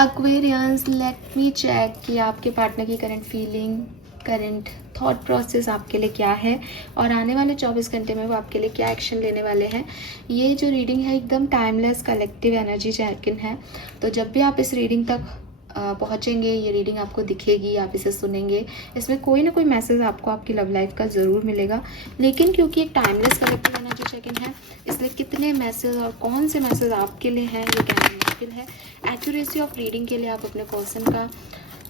Aquarians, late me check कि आपके partner की current feeling, current through process आपके लिए क्या है और आने वाले 24 घंटे में वो आपके लिए क्या एक्शन लेने वाले हैं। ये जो रीडिंग है एकदम timeless collective energy check in है। तो जब भी आप इस रीडिंग तक पहुँचेंगे, ये रीडिंग आपको दिखेगी, आप इसे सुनेंगे, इसमें कोई ना कोई मैसेज आपको आपकी लव लाइफ का ज़रूर मिलेगा। लेकिन क्योंकि एक timeless collective energy check in है, इसलिए कितने मैसेज और कौन से मैसेज आपके लिए हैं ये कहना मुश्किल है। एक्यूरेसी ऑफ रीडिंग के लिए आप अपने पर्सन का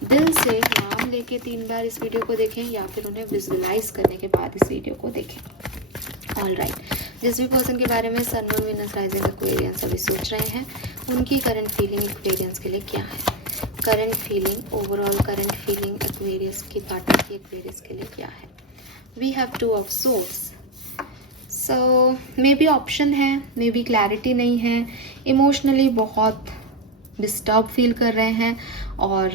दिल से नाम लेके 3 बार इस वीडियो को देखें या फिर उन्हें विजुअलाइज करने के बाद इस वीडियो को देखें। ऑल राइट, जिस भी पर्सन के बारे में सन, मून, वीनस, राइजिंग, एक्वेरियंस अभी सोच रहे हैं, उनकी करंट फीलिंग एक्वेरियंस के लिए क्या है। Current feeling, overall current feeling Aquarius की पार्टनर की एक्वेरियस के लिए क्या है। We have 2 of swords. So maybe option है, मे बी क्लैरिटी नहीं है, इमोशनली बहुत डिस्टर्ब फील कर रहे हैं और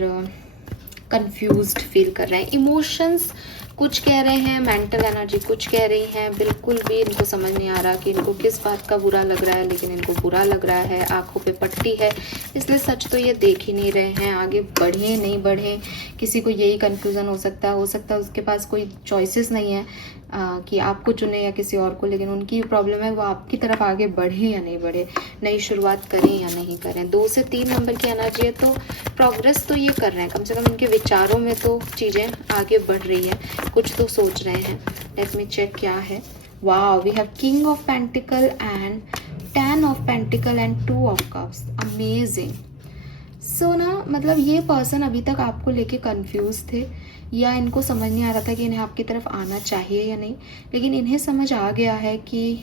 कंफ्यूज्ड फील कर रहे हैं। इमोशंस कुछ कह रहे हैं, मेंटल एनर्जी कुछ कह रही हैं। बिल्कुल भी इनको समझ नहीं आ रहा कि इनको किस बात का बुरा लग रहा है, लेकिन इनको बुरा लग रहा है। आंखों पे पट्टी है, इसलिए सच तो ये देख ही नहीं रहे हैं। आगे बढ़े नहीं बढ़े, किसी को यही कन्फ्यूज़न हो सकता है उसके पास कोई चॉइसेस नहीं है कि आपको चुने या किसी और को, लेकिन उनकी प्रॉब्लम है वो आपकी तरफ आगे बढ़े या नहीं बढ़े, नई शुरुआत करें या नहीं करें। 2 से 3 नंबर की एनर्जी है, तो प्रोग्रेस तो ये कर रहे हैं, कम से कम इनके विचारों में तो चीज़ें आगे बढ़ रही है, कुछ तो सोच रहे हैं। लेट मी चेक क्या है। Wow, we have king of pentacles and 10 of pentacles and 2 of cups. Amazing. So ना, मतलब ये पर्सन अभी तक आपको लेके कंफ्यूज थे या इनको समझ नहीं आ रहा था कि इन्हें आपकी तरफ आना चाहिए या नहीं, लेकिन इन्हें समझ आ गया है कि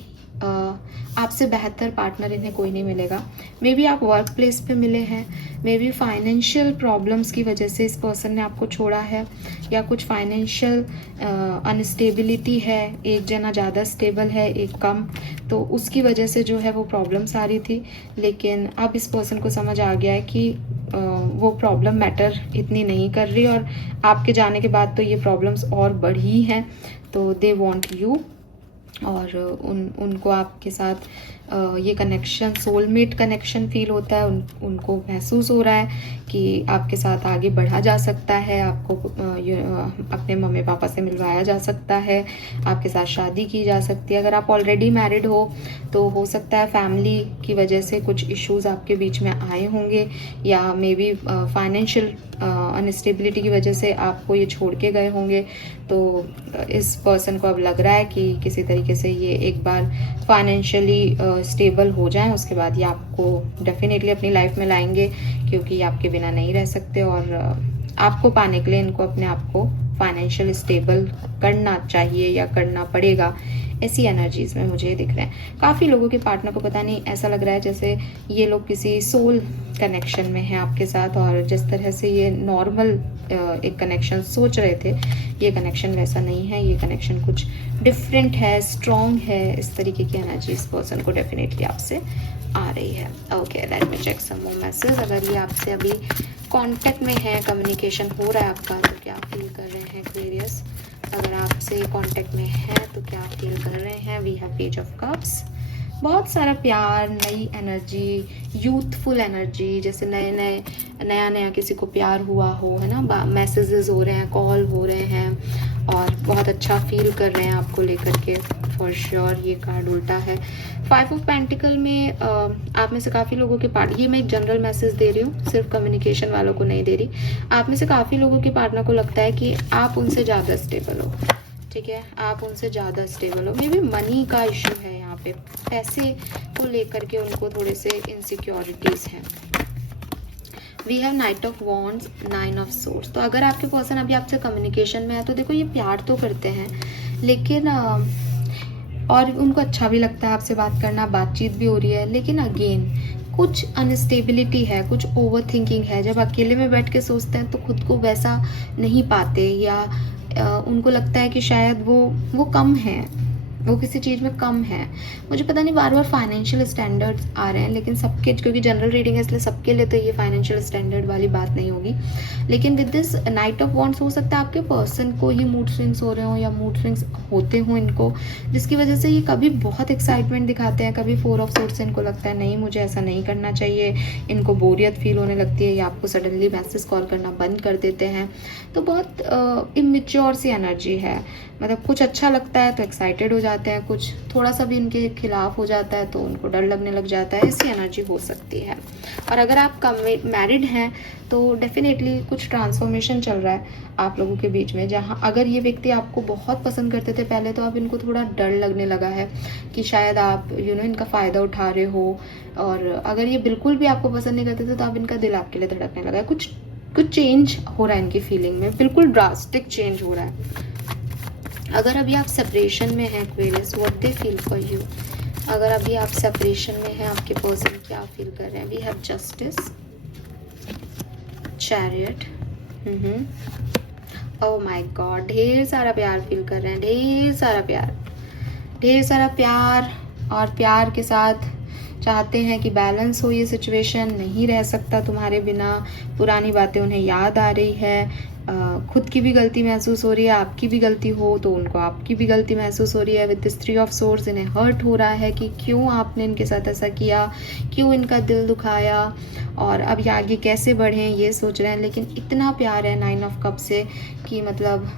आपसे बेहतर पार्टनर इन्हें कोई नहीं मिलेगा। मे बी आप वर्क प्लेस पे मिले हैं, मे बी फाइनेंशियल प्रॉब्लम्स की वजह से इस पर्सन ने आपको छोड़ा है, या कुछ फाइनेंशियल अनस्टेबिलिटी है, एक जना ज़्यादा स्टेबल है एक कम, तो उसकी वजह से जो है वो प्रॉब्लम्स आ रही थी। लेकिन अब इस पर्सन को समझ आ गया है कि वो प्रॉब्लम मैटर इतनी नहीं कर रही, और आपके जाने के बाद तो ये प्रॉब्लम्स और बढ़ी हैं। तो दे वांट यू, और उनको आपके साथ ये कनेक्शन, सोलमेट कनेक्शन फील होता है। उनको महसूस हो रहा है कि आपके साथ आगे बढ़ा जा सकता है, आपको अपने मम्मी पापा से मिलवाया जा सकता है, आपके साथ शादी की जा सकती है। अगर आप ऑलरेडी मैरिड हो तो हो सकता है फैमिली की वजह से कुछ इश्यूज आपके बीच में आए होंगे, या मे बी फाइनेंशियल अनस्टेबिलिटी की वजह से आपको ये छोड़ के गए होंगे। तो इस पर्सन को अब लग रहा है कि किसी तरीके से ये एक बार फाइनेंशियली स्टेबल हो जाएं, उसके बाद ये आपको डेफिनेटली अपनी लाइफ में लाएंगे, क्योंकि आपके बिना नहीं रह सकते, और आपको पाने के लिए इनको अपने आप को फाइनेंशियल स्टेबल करना चाहिए या करना पड़ेगा। ऐसी एनर्जीज में मुझे दिख रहे हैं। काफ़ी लोगों के पार्टनर को पता नहीं, ऐसा लग रहा है जैसे ये लोग किसी सोल कनेक्शन में हैं आपके साथ, और जिस तरह से ये नॉर्मल एक कनेक्शन सोच रहे थे, ये कनेक्शन वैसा नहीं है, ये कनेक्शन कुछ डिफरेंट है, स्ट्रॉन्ग है। इस तरीके की एनर्जी इस पर्सन को डेफिनेटली आपसे आ रही है। ओके, लेट मी चेक सम मोर मैसेज। अगर ये आपसे अभी कांटेक्ट में है, कम्युनिकेशन हो रहा है आपका, तो क्या फील कर रहे हैं एक्वेरियस। अगर आपसे कांटेक्ट में है तो क्या फील कर रहे हैं। We have page of cups, बहुत सारा प्यार, नई एनर्जी, यूथफुल एनर्जी, जैसे नया किसी को प्यार हुआ हो, है ना। मैसेजेस हो रहे हैं, कॉल हो रहे हैं, और बहुत अच्छा फील कर रहे हैं आपको लेकर के, फॉर श्योर। ये कार्ड उल्टा है। 5 ऑफ पेंटिकल में आप में से काफ़ी लोगों के पार्ट, ये मैं एक जनरल मैसेज दे रही हूँ, सिर्फ कम्युनिकेशन वालों को नहीं दे रही। आप में से काफ़ी लोगों के पार्टनर को लगता है कि आप उनसे ज़्यादा स्टेबल हो, ठीक है, आप उनसे ज़्यादा स्टेबल हो। मे बी मनी का इशू है यहाँ पे, पैसे को लेकर के उनको थोड़े से इनसिक्योरिटीज़ हैं। We have knight of wands, 9 of swords. तो अगर आपके पर्सन अभी आपसे कम्युनिकेशन में है तो देखो ये प्यार तो करते हैं, लेकिन और उनको अच्छा भी लगता है आपसे बात करना, बातचीत भी हो रही है, लेकिन अगेन कुछ अनस्टेबिलिटी है, कुछ ओवर थिंकिंग है। जब अकेले में बैठ के सोचते हैं तो खुद को वैसा नहीं पाते, या उनको लगता है कि शायद वो कम है, वो किसी चीज़ में कम है। मुझे पता नहीं बार बार फाइनेंशियल स्टैंडर्ड्स आ रहे हैं, लेकिन सबके, क्योंकि जनरल रीडिंग है इसलिए सबके लिए तो ये फाइनेंशियल स्टैंडर्ड वाली बात नहीं होगी। लेकिन with this night of wands हो सकता है आपके पर्सन को ही मूड स्विंग्स हो रहे हो या मूड स्विंग्स होते हों इनको, जिसकी वजह से ये कभी बहुत एक्साइटमेंट दिखाते हैं, कभी 4 ऑफ सोर्ड्स से इनको लगता है नहीं मुझे ऐसा नहीं करना चाहिए, इनको बोरियत फील होने लगती है या आपको सडनली मैसेज कॉल करना बंद कर देते हैं। तो बहुत इमेच्योर सी एनर्जी है, मतलब कुछ अच्छा लगता है तो एक्साइटेड हो जाते हैं, कुछ थोड़ा सा भी इनके खिलाफ हो जाता है तो उनको डर लगने लग जाता है, ऐसी एनर्जी हो सकती है। और अगर आप मैरिड हैं तो डेफिनेटली कुछ ट्रांसफॉर्मेशन चल रहा है आप लोगों के बीच में, जहाँ अगर ये व्यक्ति आपको बहुत पसंद करते थे पहले तो अब इनको थोड़ा डर लगने लगा है कि शायद आप इनका फ़ायदा उठा रहे हो, और अगर ये बिल्कुल भी आपको पसंद नहीं करते थे तो अब इनका दिल आपके लिए धड़कने लगा है। कुछ चेंज हो रहा है इनकी फीलिंग में, बिल्कुल ड्रास्टिक चेंज हो रहा है। अगर अभी आप सेपरेशन में हैं Aquarius, what they feel for you. अगर अभी आप सेपरेशन में हैं आपके पर्सन क्या फील कर रहे हैं। We have justice, chariot, oh my god, ढेर सारा प्यार फील कर रहे हैं, ढेर सारा प्यार, और प्यार के साथ चाहते हैं कि बैलेंस हो ये सिचुएशन, नहीं रह सकता तुम्हारे बिना, पुरानी बातें उन्हें याद आ रही है, खुद की भी गलती महसूस हो रही है, आपकी भी गलती हो तो उनको आपकी भी गलती महसूस हो रही है। विद दिस 3 ऑफ सोर्ड्स इन्हें हर्ट हो रहा है कि क्यों आपने इनके साथ ऐसा किया, क्यों इनका दिल दुखाया, और अब ये आगे कैसे बढ़ें ये सोच रहे हैं। लेकिन इतना प्यार है 9 ऑफ कप से कि मतलब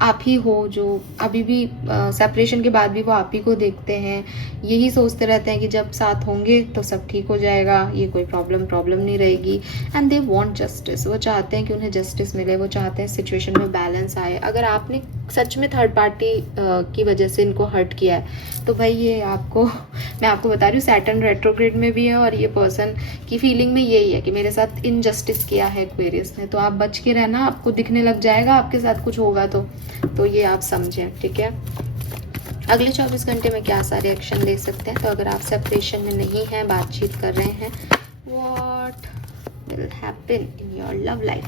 आप ही हो जो अभी भी सेपरेशन के बाद भी वो आप ही को देखते हैं, यही सोचते रहते हैं कि जब साथ होंगे तो सब ठीक हो जाएगा, ये कोई प्रॉब्लम नहीं रहेगी। एंड दे वांट जस्टिस, वो चाहते हैं कि उन्हें जस्टिस मिले, वो चाहते हैं सिचुएशन में बैलेंस आए। अगर आपने सच में थर्ड पार्टी की वजह से इनको हर्ट किया है तो भाई ये आपको मैं आपको बता रही हूँ सैटर्न रेट्रोग्रेड में भी है, और ये पर्सन की फीलिंग में यही है कि मेरे साथ इनजस्टिस किया है एक्वेरियस ने, तो आप बच के रहना, आपको दिखने लग जाएगा आपके साथ कुछ होगा तो ये आप समझें, ठीक है। अगले 24 घंटे में क्या सारे एक्शन ले सकते हैं। तो अगर आप सेपरेशन में नहीं हैं, बातचीत कर रहे हैं, what will happen in your love life.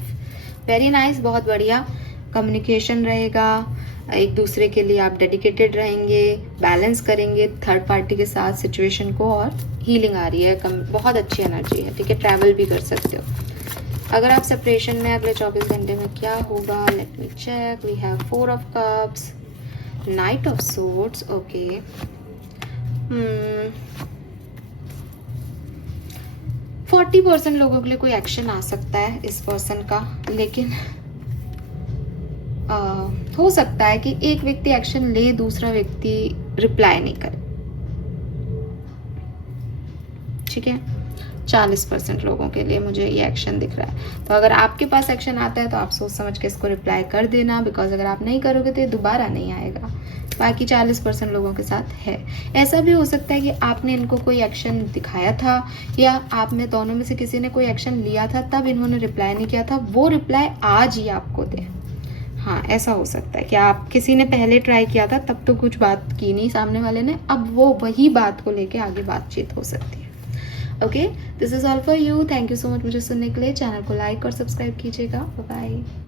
Very nice, बहुत बढ़िया कम्युनिकेशन रहेगा, एक दूसरे के लिए आप डेडिकेटेड रहेंगे, बैलेंस करेंगे थर्ड पार्टी के साथ सिचुएशन को, और हीलिंग आ रही है, बहुत अच्छी एनर्जी है, ठीक है। ट्रैवल भी कर सकते हो। अगर आप सेपरेशन में अगले 24 घंटे में क्या होगा, let me check. We have 4 of cups, knight of swords, okay. 40% लोगों के लिए कोई एक्शन आ सकता है इस पर्सन का, लेकिन हो सकता है कि एक व्यक्ति एक्शन ले, दूसरा व्यक्ति रिप्लाई नहीं करे, ठीक है। 40% लोगों के लिए मुझे ये एक्शन दिख रहा है। तो अगर आपके पास एक्शन आता है तो आप सोच समझ के इसको रिप्लाई कर देना, बिकॉज अगर आप नहीं करोगे तो ये दोबारा नहीं आएगा। बाकी 40% लोगों के साथ है। ऐसा भी हो सकता है कि आपने इनको कोई एक्शन दिखाया था, या आप में दोनों में से किसी ने कोई एक्शन लिया था, तब इन्होंने रिप्लाई नहीं किया था, वो रिप्लाई आज ही आपको दे। हाँ, ऐसा हो सकता है कि आप किसी ने पहले ट्राई किया था, तब तो कुछ बात की नहीं सामने वाले ने, अब वो वही बात को लेके आगे बातचीत हो सकती है। Okay, this is all for you. Thank you so much मुझे सुनने के लिए। चैनल को लाइक और सब्सक्राइब कीजिएगा। Bye bye.